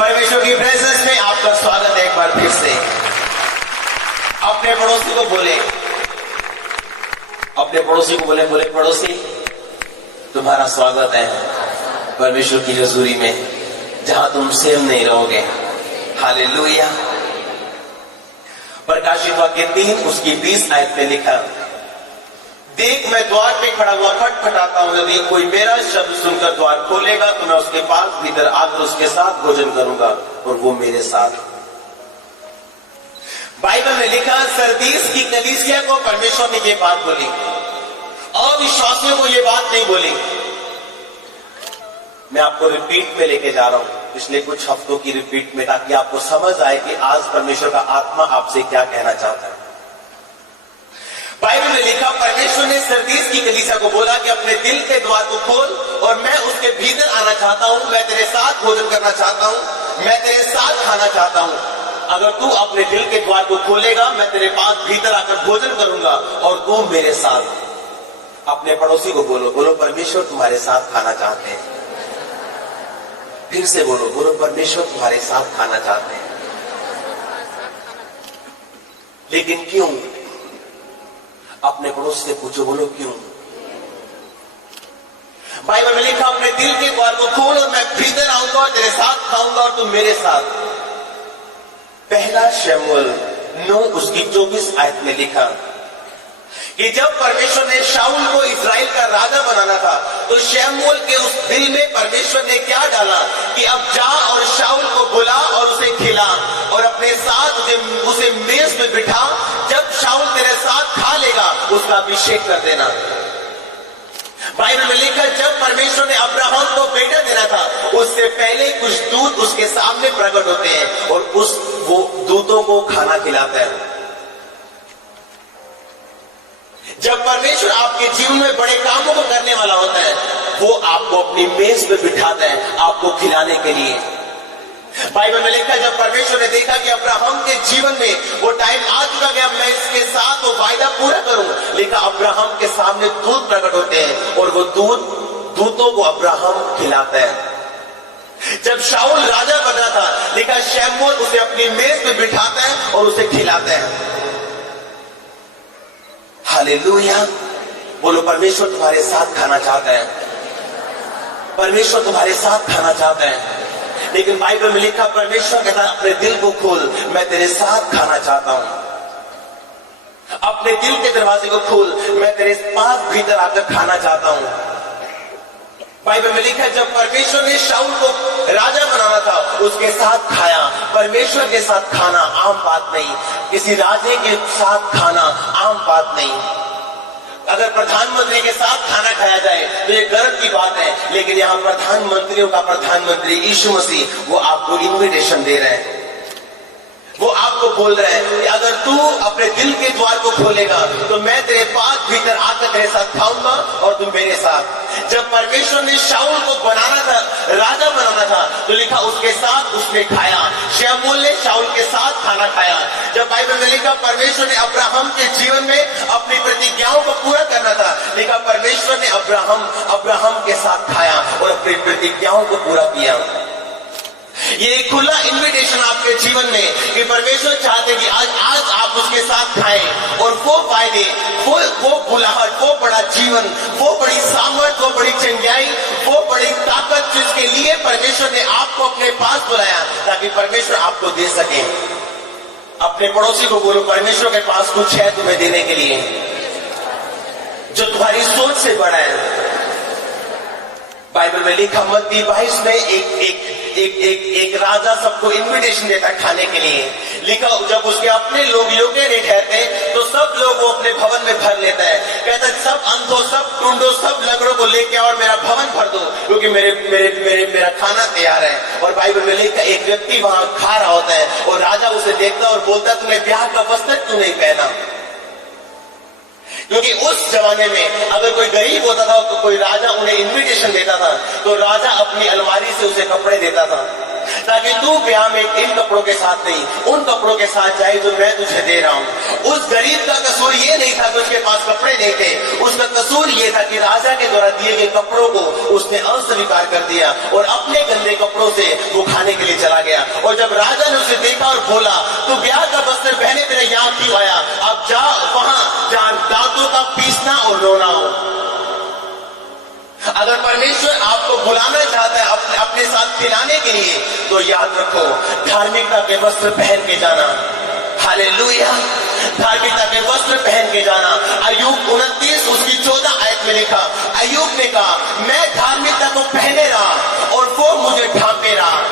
परमेश्वर की प्रेजेंस में आपका स्वागत है एक बार फिर से। अपने पड़ोसी को बोले, बोले पड़ोसी तुम्हारा स्वागत है परमेश्वर की हजूरी में, जहां तुम सेम नहीं रहोगे। हालेलुया। प्रकाशित वाक्य 3 उसकी 20 आयत में लिखा, देख मैं द्वार पे खड़ा हुआ खटखटाता हूं, यदि कोई मेरा शब्द सुनकर द्वार खोलेगा तो मैं उसके पास भीतर आकर उसके साथ भोजन करूंगा और वो मेरे साथ। बाइबल में लिखा, सरदीस की कलीसिया को परमेश्वर ने ये बात बोली, अविश्वासियों को ये बात नहीं बोली। मैं आपको रिपीट में लेके जा रहा हूं, पिछले कुछ हफ्तों की रिपीट में, ताकि आपको समझ आए कि आज परमेश्वर का आत्मा आपसे क्या कहना चाहता है। बाइबल में लिखा, परमेश्वर ने सरदीस की कलीसिया को बोला कि अपने दिल के द्वार को खोल और मैं उसके भीतर आना चाहता हूं, मैं तेरे साथ भोजन करना चाहता हूं, मैं तेरे साथ खाना चाहता हूं। अगर तू अपने दिल के द्वार को खोलेगा, मैं तेरे पास भीतर आकर भोजन करूंगा और तू मेरे साथ। अपने पड़ोसी को बोलो परमेश्वर तुम्हारे साथ खाना चाहते हैं। फिर से बोलो परमेश्वर तुम्हारे साथ खाना चाहते हैं। लेकिन क्यों? अपने पड़ोसी से पूछो, बोलो क्यों? बाइबल में लिखा, अपने दिल के द्वार को खोल और मैं भीतर आऊंगा और तेरे साथ खाऊंगा और तुम मेरे साथ। पहला शमूएल 9 उसकी 24 आयत में लिखा कि जब परमेश्वर ने शाऊल को इजराइल का राजा बनाना था, तो शमूएल के उस दिल में परमेश्वर ने क्या डाला कि अब जा और शाऊल को बुला और उसे खिला और अपने साथ उसे मेज पे बिठा। जब शाऊल तेरे साथ खा लेगा, उसका अभिषेक कर देना। बाइबल में लिखा, जब परमेश्वर ने अब्राहम को बेटा देना था, उससे पहले कुछ दूत उसके सामने प्रकट होते हैं और वो दूतों को खाना खिलाता है। जब परमेश्वर आपके जीवन में बड़े कामों को करने वाला होता है, वो आपको अपनी मेज पे बिठाता है आपको खिलाने के लिए। बाइबल में लिखा, जब परमेश्वर ने देखा कि अब्राहम के जीवन में वो टाइम आ चुका गया, मैं इसके साथ वो वायदा पूरा करूं, लिखा अब्राहम के सामने दूत प्रकट होते हैं और वो दूतों को अब्राहम खिलाता है। जब शाऊल राजा बना था, लिखा शमूएल उसे अपनी मेज पे बिठाता है और उसे खिलाता है। हालेलुया। बोलो परमेश्वर तुम्हारे साथ खाना चाहता है, परमेश्वर तुम्हारे साथ खाना चाहता है। लेकिन बाइबल में लिखा, परमेश्वर कहता है अपने दिल को खोल, मैं तेरे साथ खाना चाहता हूं। अपने दिल के दरवाजे को खोल, मैं तेरे पास भीतर आकर खाना चाहता हूं। बाइबल में लिखा है, जब परमेश्वर ने शाऊल को राजा बनाना था, उसके साथ खाया। परमेश्वर के साथ खाना आम बात नहीं, किसी राजे के साथ खाना आम बात नहीं। अगर प्रधानमंत्री के साथ खाना खाया जाए तो ये गर्व की बात है, लेकिन यहाँ प्रधानमंत्रियों का प्रधानमंत्री यीशु मसीह वो आपको इन्विटेशन दे रहे हैं। वो आपको बोल रहे हैं कि अगर तू अपने दिल के द्वार को खोलेगा तो मैं तेरे पास भीतर आकर तेरे साथ खाऊंगा और तुम मेरे साथ। जब परमेश्वर ने शाऊल को बनाना था, राजा बनाना था, तो लिखा उसके साथ उसने खाया। शमूएल ने शाऊल के साथ खाना खाया। जब बाइबल में लिखा परमेश्वर ने अब्राहम के जीवन में अपनी प्रतिज्ञाओं को पूरा करना था, लिखा परमेश्वर ने अब्राहम के साथ खाया और अपनी प्रतिज्ञाओं को पूरा किया। ये एक खुला इन्विटेशन आपके जीवन में कि परमेश्वर चाहते कि आज आप उसके साथ खाएं और वो फायदे, वो बुलाहट, वो बड़ा जीवन, वो बड़ी सामर्थ, वो बड़ी चंगाई, वो बड़ी ताकत जिसके लिए परमेश्वर ने आपको अपने पास बुलाया, ताकि परमेश्वर आपको दे सके। अपने पड़ोसी को बोलो, परमेश्वर के पास कुछ है तुम्हें देने के लिए जो तुम्हारी सोच से बड़ा है। बाइबल में लिखा मत्ती 22 में एक राजा सबको इन्विटेशन देता खाने के लिए। लिखा जब उसके अपने लोग योग्य नहीं ठहरते तो सब लोग वो अपने भवन में भर लेता है। कहता है सब अंधों, सब टूंडों, सब लंगड़ों को लेके आओ और मेरा भवन भर दो, क्योंकि मेरा खाना तैयार है। और बाइबल में लिखा एक व्यक्ति वहां खा रहा होता है और राजा उसे देखता और बोलता तूने ब्याह का वस्त्र क्यों नहीं पहना? क्योंकि उस जमाने में अगर कोई गरीब होता था तो कोई राजा उन्हें इन्विटेशन देता था, तो राजा अपनी अलमारी से उसे कपड़े देता था ताकि तू ब्याह में इन कपड़ों के साथ नहीं, उन कपड़ों के साथ जाए जो मैं तुझे दे रहा हूं। उस गरीब का कसूर ये नहीं था कि उसके पास कपड़े नहीं थे, उसका कसूर ये था कि राजा के द्वारा दिए गए कपड़ों को उसने अस्वीकार कर दिया और अपने गंदे कपड़ों से वो खाने के लिए चला गया। जब राजा ने उसे देखा और बोला, तू ब्याह का वस्त्र पहने तेरे यहाँ क्यों आया? अब जा वहां जहां दांतों का पीसना और रोना हो। अगर परमेश्वर आपको बुलाना चाहता है अपने साथ खिलाने के लिए, तो याद रखो, धार्मिकता के वस्त्र पहन के जाना। हालेलुया, धार्मिकता के वस्त्र पहन के जाना। अय्यूब 29 उसकी 14 आयत में लिखा, अय्यूब ने कहा, मैं धार्मिकता को पहने रहा और वो मुझे ढांपे रहा।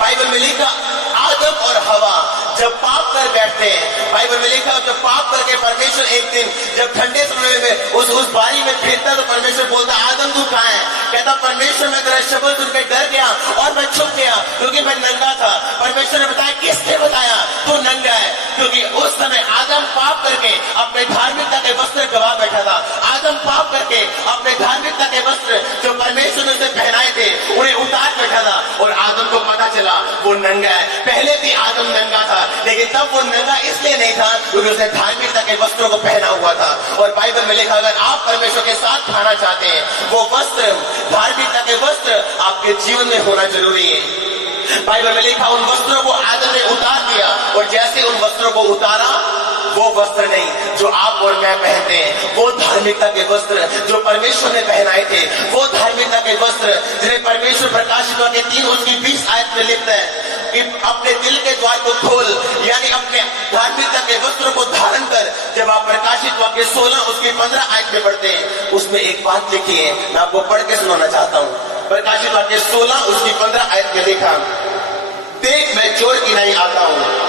बाइबल में लिखा, आदम और हवा जब पाप कर बैठते हैं, बाइबल में लिखा, जब पाप करके परमेश्वर एक दिन जब ठंडे समय में उस बारी में फिरता, तो परमेश्वर बोलता, आदम तू कहां है? कहता, परमेश्वर मैं तेरा शब्द सुनकर डर गया और मैं छुप गया क्योंकि मैं नंगा था। परमेश्वर ने बताया, किसने बताया तू नंगा है? क्योंकि उस समय आदम पाप करके अपने धार्मिकता के वस्त्र गवा बैठा था। आदम पाप करके अपने धार्मिकता के वस्त्र जो परमेश्वर ने उसे पहनाए थे उन्हें उतार बैठा था, और आदम को पता चला वो नंगा है। पहले भी आदम नंगा था, लेकिन तब वो नंगा इसलिए नहीं था क्योंकि उसने धार्मिकता के वस्त्रों को पहना हुआ था। और बाइबल में लिखा, अगर आप परमेश्वर के साथ खाना चाहते हैं, वो वस्त्र, धार्मिकता के वस्त्र आपके जीवन में होना जरूरी है। बाइबल में लिखा, उन वस्त्रों को आदम ने उतार दिया, और जैसे उन वस्त्रों को उतारा, वो वस्त्र नहीं जो आप और मैं पहनते हैं, वो धार्मिकता के वस्त्र जो परमेश्वर ने पहनाए थे, वो धार्मिकता के वस्त्र जिन्हें परमेश्वर प्रकाशित वाक्य 3 उसकी 20 आयत में लिखता है कि अपने दिल के द्वार को खोल, यानी अपने धार्मिकता के वस्त्रों को धारण कर। जब आप प्रकाशित वाक्य 16 उसकी 15 आयत में पढ़ते हैं, उसमें एक बात लिखी है, मैं आपको पढ़ के सुनाना चाहता हूँ। प्रकाशित वाक्य 16 उसकी 15 आयत में लिखा, देख मैं चोर की नहीं आता हूँ,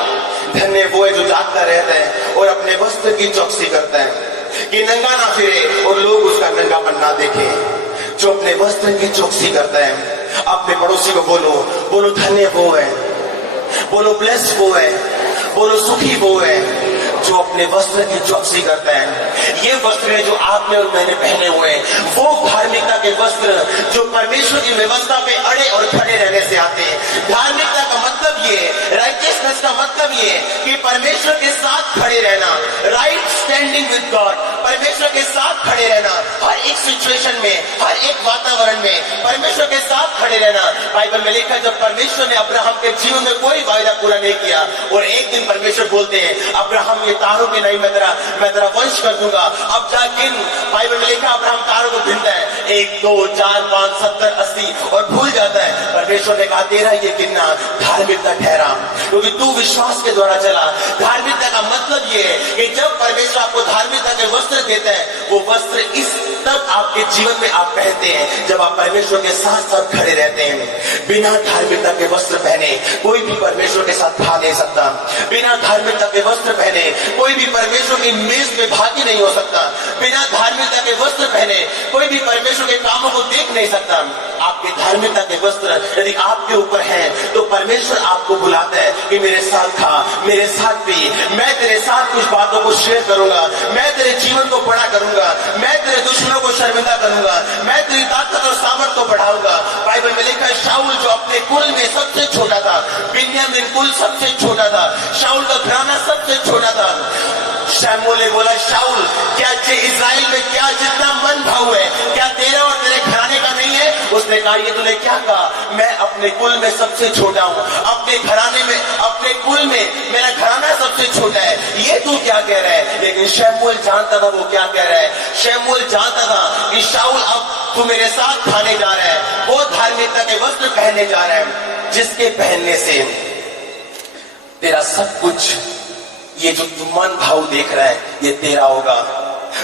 धन्य वो है जो जागता रहता है और अपने वस्त्र की चौकसी करता है कि नंगा ना फिरे और लोग उसका नंगापन ना देखें। जो अपने वस्त्र की चौकसी करता है, अपने पड़ोसी को बोलो धन्य वो है, बोलो ब्लेस्ड वो है, बोलो सुखी वो है जो अपने वस्त्र की चौकसी करता है। ये वस्त्र है जो आपने और मैंने पहने हुए हैं, वो धार्मिकता के वस्त्र जो परमेश्वर की व्यवस्था पे अड़े और खड़े रहने से आते हैं। धार्मिकता का मतलब ये, राइटियसनेस का मतलब ये कि परमेश्वर के साथ खड़े रहना, राइट स्टैंडिंग विद गॉड, परमेश्वर के साथ खड़े रहना, हर एक सिचुएशन में, हर एक वातावरण में परमेश्वर के साथ खड़े रहना। बाइबल में लिखा, जब परमेश्वर ने अब्राहम के जीवन में कोई वायदा पूरा नहीं किया, और एक दिन परमेश्वर बोलते हैं, अब्राहम ये तारों की नहीं, मैं तेरा वंश कर दूंगा, अब जा गिन। बाइबल में लिखा, अब्राहम तारों को गिनता है, 1 2 4 5 70 80 और भूल जाता है। परमेश्वर ने कहा, तेरा ये गिनना धार्मिकता ठहरा, क्योंकि तू विश्वास के द्वारा चला। धार्मिकता का मतलब ये है कि जब परमेश्वर आपको धार्मिकता के वस्त्र देता है, वो वस्त्र इस तब आपके जीवन में आप पहनते हैं जब आप परमेश्वर के साथ साथ खड़े रहते हैं। बिना धार्मिकता के वस्त्र पहने कोई भी परमेश्वर के साथ खा नहीं सकता। बिना धार्मिकता के वस्त्र पहने कोई भी परमेश्वर की मेज में भागी नहीं हो सकता। बिना धार्मिकता के वस्त्र पहने कोई भी परमेश्वर के कामों को देख नहीं सकता। आपके धार्मिकता के वस्त्र यदि आपके ऊपर हैं, तो परमेश्वर आपको बुलाता है कि मेरे साथ खा, मेरे साथ पी, मैं तेरे साथ कुछ बातों को शेयर करूंगा, मैं तेरे जीवन को बड़ा करूंगा, मैं तेरे दुश्मनों को शर्मिंदा करूंगा, मैं तेरी ताकत और सामर्थ को बढ़ाऊंगा। बाइबल में लिखा है, शाऊल जो अपने कुल में सबसे छोटा था, बिन्यामीन कुल सबसे छोटा था, शाऊल का घराना सबसे छोटा था। शमूएल ने बोला, शाऊल क्या इस्राएल में क्या जितना मन भाव है, क्या तेरा और तेरे घराने का नहीं है? उसने कहा, ये तूने क्या कहा? मैं अपने कुल में सबसे छोटा हूँ, अपने घराने में, अपने कुल में मेरा घराना सबसे छोटा है, ये तू क्या कह रहा है? लेकिन शमूएल जानता था वो क्या कह रहा है। शमूएल जानता था कि शाऊल अब तू मेरे साथ खाने जा रहा है, वो धार्मिकता के वस्त्र पहनने जा रहा है जिसके पहनने से तेरा सब कुछ, ये जो तू मन भाव देख रहा है, ये तेरा होगा।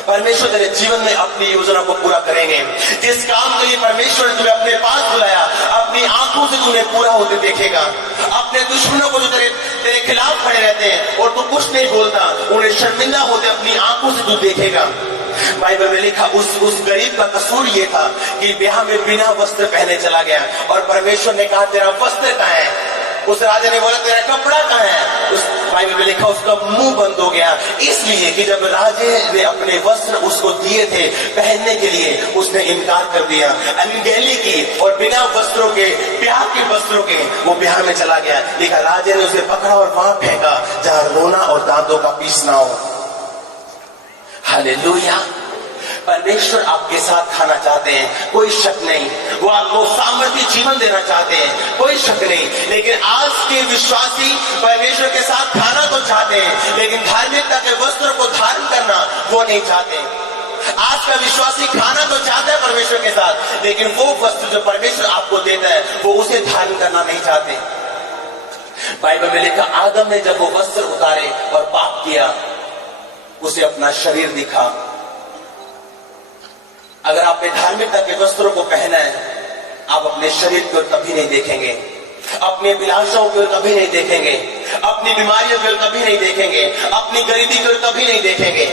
परमेश्वर तेरे जीवन में अपनी योजना को पूरा करेंगे। जिस काम के लिए परमेश्वर ने तुम्हें अपने पास बुलाया, अपनी आंखों से तुम्हें पूरा होते देखेगा। अपने दुश्मनों को जो तेरे खिलाफ खड़े रहते हैं और तू कुछ नहीं बोलता, उन्हें शर्मिंदा होते अपनी आंखों से तू देखेगा। बाइबल में लिखा, उस गरीब का कसूर ये था कि ब्याह में बिना वस्त्र पहने चला गया, और परमेश्वर ने कहा, तेरा वस्त्र कहाँ है? उस राजा ने बोला, तेरा कपड़ा कहाँ है? उस बाइबल में लिखा, उसका मुंह बंद हो गया, इसलिए कि जब राजे ने अपने वस्त्र उसको दिए थे पहनने के लिए, उसने इनकार कर दिया, अनगहली की, और बिना वस्त्रों के, ब्याह के वस्त्रों के वो ब्याह में चला गया। लिखा, राजे ने उसे पकड़ा और वहां फेंका जहां रोना और दांतों का पीसना हो। हालेलुया। परमेश्वर आपके साथ खाना चाहते हैं, कोई शक नहीं। वो आपको सामर्थ्य जीवन देना चाहते हैं, कोई शक नहीं। लेकिन आज के विश्वासी परमेश्वर के साथ खाना तो चाहते हैं, लेकिन धार्मिकता के वस्त्र को धारण करना वो नहीं चाहते। आज का विश्वासी खाना तो चाहता है परमेश्वर के साथ, लेकिन वो वस्त्र जो परमेश्वर आपको देता है वो उसे धारण करना नहीं चाहते। बाइबल में लिखा, आदम ने जब वो वस्त्र उतारे और पाप किया, उसे अपना शरीर दिखा। अगर आपने धार्मिकता के वस्त्रों को पहना है, आप अपने शरीर को कभी नहीं देखेंगे, अपनी अभिलाषाओं को कभी नहीं देखेंगे, अपनी बीमारियों को कभी नहीं देखेंगे, अपनी गरीबी को कभी नहीं देखेंगे।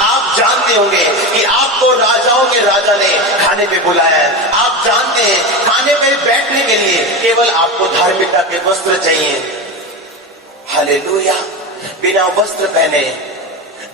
आप जानते होंगे कि आपको राजाओं के राजा ने खाने पे बुलाया है। आप जानते हैं खाने पे बैठने के लिए केवल आपको धार्मिकता के वस्त्र चाहिए। हालेलुया। बिना वस्त्र पहने,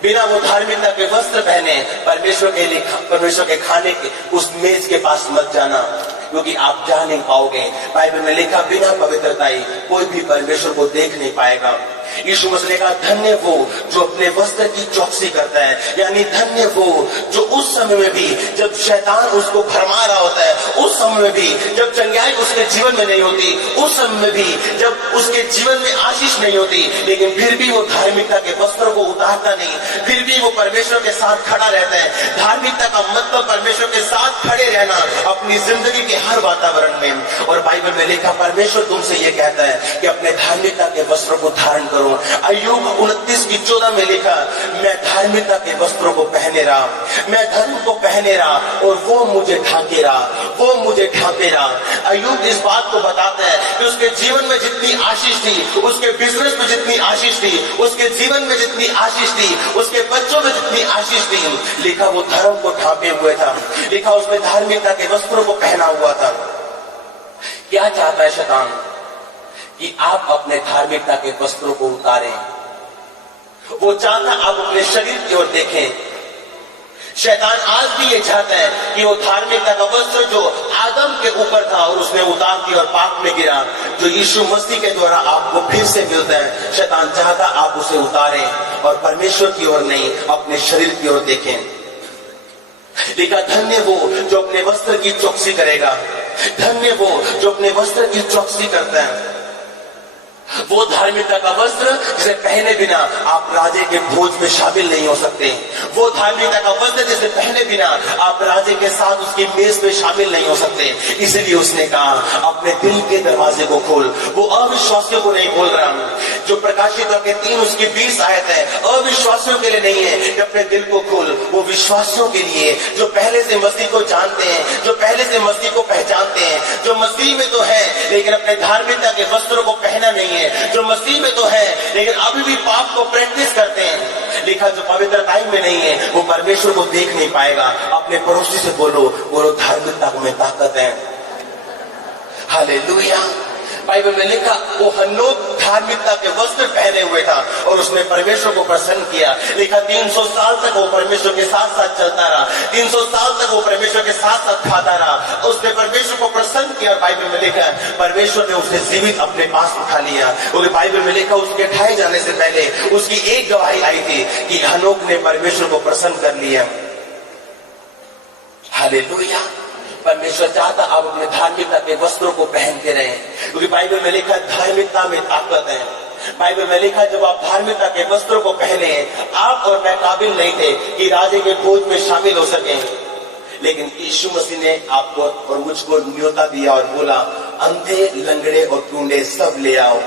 बिना वो धार्मिकता के वस्त्र पहने परमेश्वर के खाने के उस मेज के पास मत जाना, क्योंकि आप जा नहीं पाओगे। बाइबल में लिखा, बिना पवित्रता कोई भी परमेश्वर को देख नहीं पाएगा। यीशु मसीह ने कहा, धन्य वो जो अपने वस्त्र की चौकसी करता है, यानी धन्य वो जो उस समय में भी जब शैतान उसको भरमा रहा होता है, उस समय में भी जब चंगाई उसके जीवन में नहीं होती, उस समय में भी जब उसके जीवन में आशीष नहीं होती, लेकिन फिर भी वो धार्मिकता के वस्त्र को उतारता नहीं, फिर भी वो परमेश्वर के साथ खड़ा रहता है। धार्मिकता का मतलब परमेश्वर के साथ खड़े रहना अपनी जिंदगी के हर वातावरण में। और बाइबल में लिखा, परमेश्वर तुमसे ये कहता है कि अपने धार्मिकता के वस्त्र को धारण करो। अय्यूब 29:14 में लिखा, मैं धार्मिकता के वस्त्रों को पहने रहा, मैं धर्म को पहने रहा और वो मुझे ढांके रहा, वो मुझे ढांके रहा। अय्यूब इस बात को बताता है कि उसके जीवन में जितनी आशीष थी, उसके बिजनेस में जितनी आशीष थी, उसके जीवन में जितनी आशीष थी, उसके बच्चों में जितनी आशीष थी, लिखा वो धर्म को ढांपे हुए था, लिखा उसने धार्मिकता के वस्त्रों को पहना हुआ था। क्या चाहता है शैतान? कि आप अपने धार्मिकता के वस्त्रों को उतारें। वो चाहता आप अपने शरीर की ओर देखें। शैतान आज भी ये चाहता है कि वो धार्मिकता का वस्त्र जो आदम के ऊपर था और उसने उतार दिया और पाप में गिरा, जो यीशु मसीह के द्वारा आपको फिर से मिलता है, शैतान चाहता आप उसे उतारें और परमेश्वर की ओर नहीं, अपने शरीर की ओर देखें। लिखा, धन्य वो जो अपने वस्त्र की चौकसी करेगा, धन्य वो जो अपने वस्त्र की चौकसी करता है। वो धार्मिकता का वस्त्र जिसे पहने बिना आप राजे के भोज में शामिल नहीं हो सकते। वो धार्मिकता का वस्त्र जिसे पहने बिना आप राजे के साथ उसकी मेज में शामिल नहीं हो सकते। इसलिए उसने कहा, अपने दिल के दरवाजे को खोल। वो अविश्वासियों को नहीं बोल रहा हूं, जो प्रकाशित वाक्य 3 उसकी 20 आयत है, अविश्वासियों के लिए नहीं है कि अपने दिल को खोल। वो विश्वासियों के लिए, जो पहले से मसीह को जानते हैं, जो पहले से मसीह को पहचानते हैं, जो मसीह में तो है लेकिन अपने धार्मिकता के वस्त्रों को पहना नहीं है, जो मसीह में तो है लेकिन अभी भी पाप को प्रैक्टिस करते हैं। लिखा, जो पवित्रता में नहीं है वो परमेश्वर को देख नहीं पाएगा। अपने पड़ोसी से बोलो धार्मिकता में ताकत है। हालेलुया। बाइबल में लिखा, वो हनोक धार्मिकता के वस्त्र पहने हुए था और उसने परमेश्वर को प्रसन्न किया। लिखा, 300 साल तक वो परमेश्वर के साथ साथ चलता रहा, 300 साल तक वो परमेश्वर के साथ साथ खाता रहा। उसने परमेश्वर को प्रसन्न किया। बाइबल में लिखा, परमेश्वर ने उसे जीवित अपने पास उठा लिया। और बाइबल में लिखा, उसके ठाए जाने से पहले उसकी एक गवाही आई थी कि हनोक ने परमेश्वर को प्रसन्न कर लिया। हालेलुया। परमेश्वर चाहता आप अपने धार्मिकता के वस्त्रों को पहनते रहें, क्योंकि बाइबल में लिखा धार्मिकता में ताकत है। बाइबल में लिखा, जब आप धार्मिकता के वस्त्रों को पहने, आप और मैं काबिल नहीं थे कि राजे के भोज में शामिल हो सके, लेकिन यीशु मसीह ने आपको और मुझको न्योता दिया और बोला, अंधे, लंगड़े और टूंडे सब ले आओ।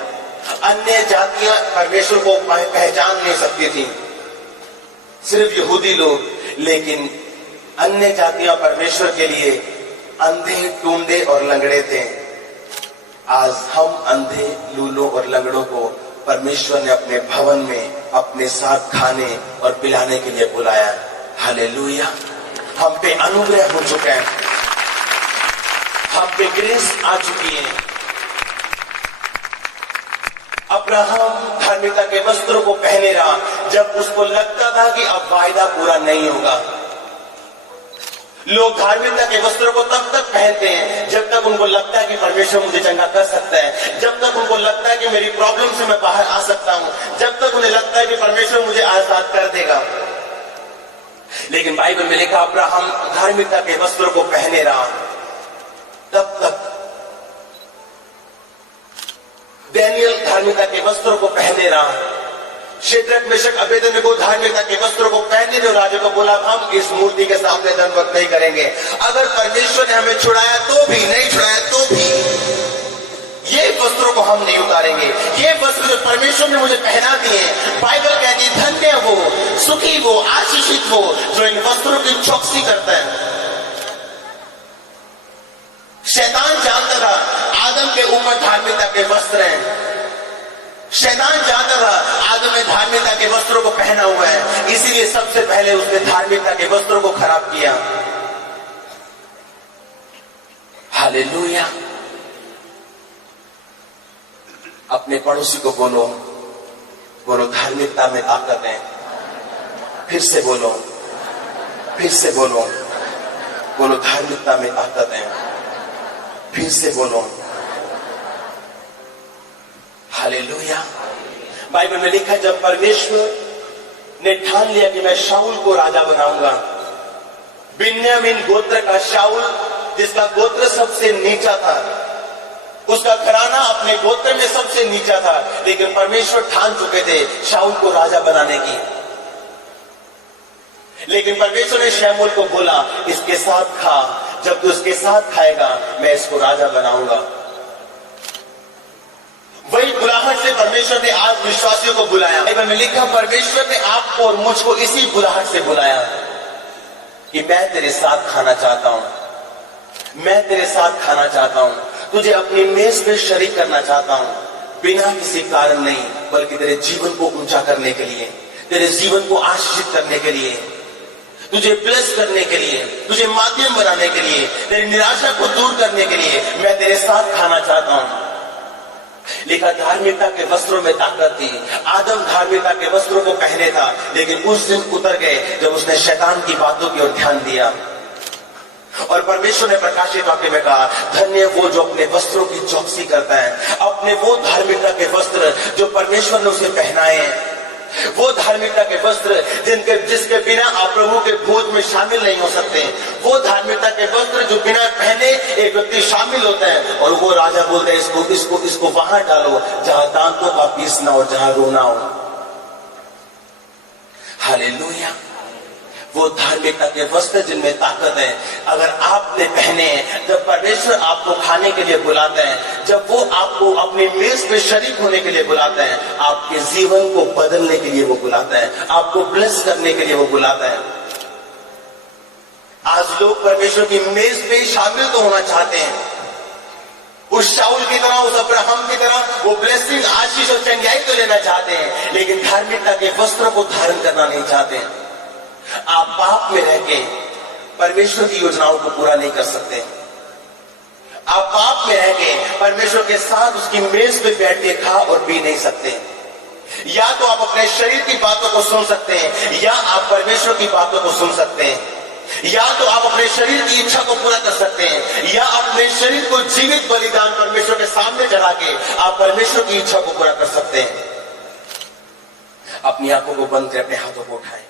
अन्य जातियां परमेश्वर को पहचान नहीं सकती थी, सिर्फ यहूदी लोग, लेकिन अन्य जातियां परमेश्वर के लिए अंधे, टूंडे और लंगड़े थे। आज हम अंधे, लूलों और लंगड़ों को परमेश्वर ने अपने भवन में अपने साथ खाने और पिलाने के लिए बुलाया। हालेलुया। हम पे अनुग्रह हो चुका है, हम पे ग्रेस आ चुकी है। अब्राहम धार्मिकता के वस्त्रों को पहने रहा जब उसको लगता था कि अब वायदा पूरा नहीं होगा। लोग धार्मिकता के वस्त्रों को तब तक पहनते हैं जब तक उनको लगता है कि परमेश्वर मुझे चंगा कर सकता है, जब तक उनको लगता है कि मेरी प्रॉब्लम से मैं बाहर आ सकता हूं, जब तक उन्हें लगता है कि परमेश्वर मुझे आजाद कर देगा। लेकिन बाइबल में लिखा अब्राहम धार्मिकता के वस्त्रों को पहने रहा। तब तक दानियल धार्मिकता के वस्त्रों को पहने रहा। शेद्रक मेशक अबेदनगो धार्मिकता के वस्त्रों को पहने जो राजा को बोला हम इस मूर्ति के सामने दंडवत नहीं करेंगे। अगर परमेश्वर ने हमें छुड़ाया तो भी, नहीं छुड़ाया तो भी ये वस्त्रों को हम नहीं उतारेंगे। ये वस्त्र जो परमेश्वर ने मुझे पहना दिए, बाइबल कहती है धन्य वो, सुखी वो, आशीषित वो जो इन वस्त्रों की चौकसी करता है। शैतान जानता था आदम के ऊपर धार्मिकता के वस्त्र हैं। शैतान जानता था आदम ने धार्मिकता के वस्त्रों को पहना हुआ है, इसीलिए सबसे पहले उसने धार्मिकता के वस्त्रों को खराब किया। हालेलुया। अपने पड़ोसी को बोलो, बोलो धार्मिकता में ताकत है। फिर से बोलो, फिर से बोलो, बोलो धार्मिकता में ताकत है। फिर से बोलो हालेलुया। बाइबल में लिखा है जब परमेश्वर ने ठान लिया कि मैं शाऊल को राजा बनाऊंगा, बिन्यामीन गोत्र का शाऊल जिसका गोत्र सबसे नीचा था, उसका घराना अपने गोत्र में सबसे नीचा था, लेकिन परमेश्वर ठान चुके थे शाऊल को राजा बनाने की। लेकिन परमेश्वर ने शमूएल को बोला इसके साथ खा, जब तू इसके साथ खाएगा मैं इसको राजा बनाऊंगा। वही बुलाहट से परमेश्वर ने आज विश्वासियों को बुलाया। बाइबल में लिखा परमेश्वर ने आपको और मुझको इसी बुलाहट से बुलाया कि मैं तेरे साथ खाना चाहता हूं, मैं तेरे साथ खाना चाहता हूं, तुझे अपनी मेज पे शरीक करना चाहता हूं, बिना किसी कारण नहीं बल्कि तेरे जीवन को ऊंचा करने के लिए, तेरे जीवन को आशीषित करने के लिए, तुझे ब्लेस करने के लिए, तुझे माध्यम बनाने के लिए, तेरी निराशा को दूर करने के लिए मैं तेरे साथ खाना चाहता हूं। लिखा धार्मिकता के वस्त्रों में ताकत थी। आदम धार्मिकता के वस्त्रों को पहने था, लेकिन उस दिन उतर गए जब उसने शैतान की बातों की ओर ध्यान दिया। और परमेश्वर ने प्रकाशित वाक्य में कहा धन्य वो जो अपने वस्त्रों की चौकसी करता है। अपने वो धार्मिकता के वस्त्र जो परमेश्वर ने उसे पहनाए हैं, वो धार्मिकता के वस्त्र जिसके बिना आप प्रभु के भोज में शामिल नहीं हो सकते, वो धार्मिकता के वस्त्र जो बिना पहने एक व्यक्ति शामिल होता है। और वो राजा बोलते हैं इसको इसको इसको वहां डालो जहां दांतों का पीसना और जहां रोना हो। हालेलुया। वो धार्मिकता के वस्त्र जिनमें ताकत है, अगर आपने पहने हैं, जब परमेश्वर आपको खाने के लिए बुलाते हैं, जब वो आपको अपनी मेज पे शरीक होने के लिए बुलाते हैं, आपके जीवन को बदलने के लिए वो बुलाता है, आपको ब्लेस करने के लिए वो बुलाता है। आज लोग परमेश्वर की मेज पे शामिल तो होना चाहते हैं, उस शाऊल की तरह, उस अब्राहम की तरह वो ब्लेसिंग, आशीष और चंगाई तो लेना चाहते हैं, लेकिन धार्मिकता के वस्त्र को धारण करना नहीं चाहते हैं। आप पाप में रह के परमेश्वर की योजनाओं को पूरा नहीं कर सकते। आप पाप में रह के परमेश्वर के साथ उसकी मेज पे बैठ के खा और पी नहीं सकते। या तो आप अपने शरीर की बातों को सुन सकते हैं, या आप परमेश्वर की बातों को सुन सकते हैं। या तो आप अपने शरीर की इच्छा को पूरा कर सकते हैं, या अपने शरीर को जीवित बलिदान परमेश्वर के सामने चढ़ा के आप परमेश्वर की इच्छा को पूरा कर सकते हैं। अपनी आंखों को बंद कर अपने हाथों को उठाएं।